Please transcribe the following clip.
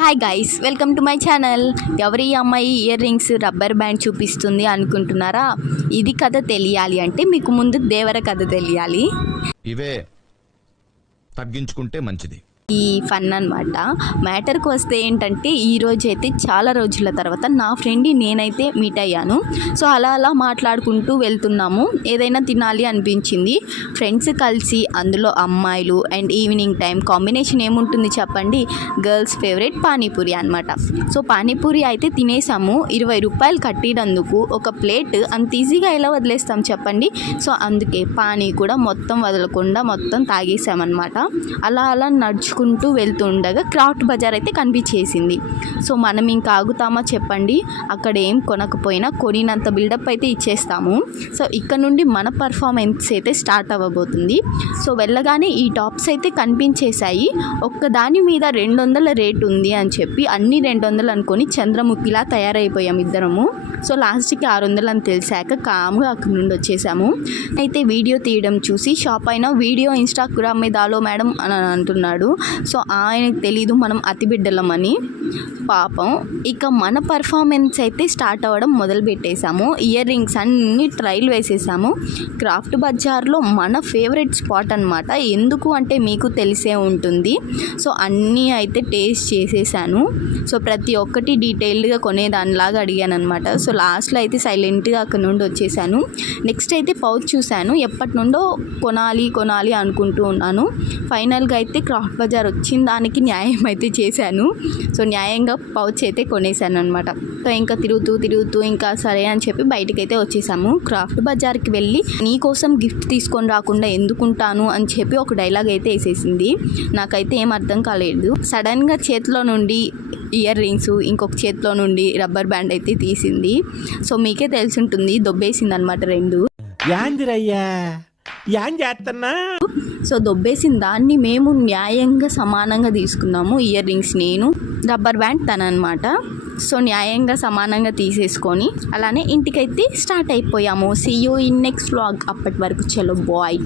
Hi guys, welcome to my channel. ఎవరి అమ్మాయి ear rings rubber band చూపిస్తుంది అనుకుంటున్నారా? ఇది కథ తెలియాలి అంటే మీకు ముందు దేవర కథ తెలియాలి. ఇవే తగ్గించుకుంటే మంచిది. ఈ ఫన్ అనమాట. మ్యాటర్కి వస్తే ఏంటంటే, ఈరోజు అయితే చాలా రోజుల తర్వాత నా ఫ్రెండ్ని నేనైతే మీట్ అయ్యాను. సో అలా మాట్లాడుకుంటూ వెళ్తున్నాము. ఏదైనా తినాలి అనిపించింది. ఫ్రెండ్స్ కలిసి, అందులో అమ్మాయిలు అండ్ ఈవినింగ్ టైం కాంబినేషన్ ఏముంటుంది చెప్పండి? గర్ల్స్ ఫేవరెట్ పానీపూరి అనమాట. సో పానీపూరి అయితే తినేసాము. 20 రూపాయలు కట్టినందుకు ఒక ప్లేట్ అంత ఈజీగా ఎలా వదిలేస్తాం చెప్పండి? సో అందుకే పానీ కూడా మొత్తం వదలకుండా మొత్తం తాగేసామన్నమాట. అలా నడుచుకుంటూ వెళ్తూ ఉండగా క్రాఫ్ట్ బజార్ అయితే కనిపించేసింది. సో మనం ఇంకా ఆగుతామా చెప్పండి? అక్కడ ఏం కొనకపోయినా కొనినంత బిల్డప్ అయితే ఇచ్చేస్తాము. సో ఇక్కడ నుండి మన పర్ఫార్మెన్స్ అయితే స్టార్ట్ అవ్వబోతుంది. సో వెళ్ళగానే ఈ టాప్స్ అయితే కనిపించేశాయి. ఒక్కదాని మీద 200 రేట్ ఉంది అని చెప్పి అన్ని 200 అనుకొని చంద్రముఖిలా తయారైపోయాం ఇద్దరము. సో లాస్ట్కి 600 అని తెలిసాక కామ్గా అక్కడి నుండి వచ్చేసాము. అయితే వీడియో తీయడం చూసి షాప్ అయినా వీడియో ఇన్స్టాగ్రామ్ మీద ఆలో మేడం అని అంటున్నాడు. సో ఆయనకు తెలీదు మనం అతిబిడ్డలమని. పాపం ఇక మన పర్ఫార్మెన్స్ అయితే స్టార్ట్ అవ్వడం మొదలు పెట్టేశాము. ఇయర్ రింగ్స్ అన్ని ట్రైల్ వేసేసాము. క్రాఫ్ట్ బజార్లో మన ఫేవరెట్ స్పాట్ అనమాట. ఎందుకు అంటే మీకు తెలిసే ఉంటుంది. సో అన్నీ అయితే టేస్ట్ చేసేసాను. సో ప్రతి ఒక్కటి డీటెయిల్డ్గా కొనేదానిలాగా అడిగాను అనమాట. సో లాస్ట్లో అయితే సైలెంట్గా అక్కడ నుండి వచ్చేసాను. నెక్స్ట్ అయితే పౌచ్ చూశాను. ఎప్పటి నుండో కొనాలి అనుకుంటూ ఉన్నాను. ఫైనల్గా అయితే క్రాఫ్ట్ బజార్ వచ్చిన దానికి న్యాయం అయితే చేశాను. సో న్యాయంగా పౌచ్ అయితే కొనేసాను అనమాట. సో ఇంకా తిరుగుతూ ఇంకా సరే అని చెప్పి బయటకైతే వచ్చేసాము. క్రాఫ్ట్ బజార్కి వెళ్ళి నీ కోసం గిఫ్ట్ తీసుకొని రాకుండా ఎందుకుంటాను అని చెప్పి ఒక డైలాగ్ అయితే వేసేసింది. నాకైతే ఏం అర్థం కాలేదు. సడన్గా చేతిలో నుండి ఇయర్ రింగ్స్, ఇంకొక చేతిలో నుండి రబ్బర్ బ్యాండ్ అయితే తీసింది. సో మీకే తెలిసి ఉంటుంది, దొబ్బేసింది అనమాట 2. సో దొబ్బేసిన దాన్ని మేము న్యాయంగా సమానంగా తీసుకున్నాము. ఇయర్ రింగ్స్ నేను, రబ్బర్ బ్యాండ్ తననమాట. సో న్యాయంగా సమానంగా తీసేసుకొని అలానే ఇంటికైతే స్టార్ట్ అయిపోయాము. See you in next vlog. అప్పటి వరకు చలో బాయ్.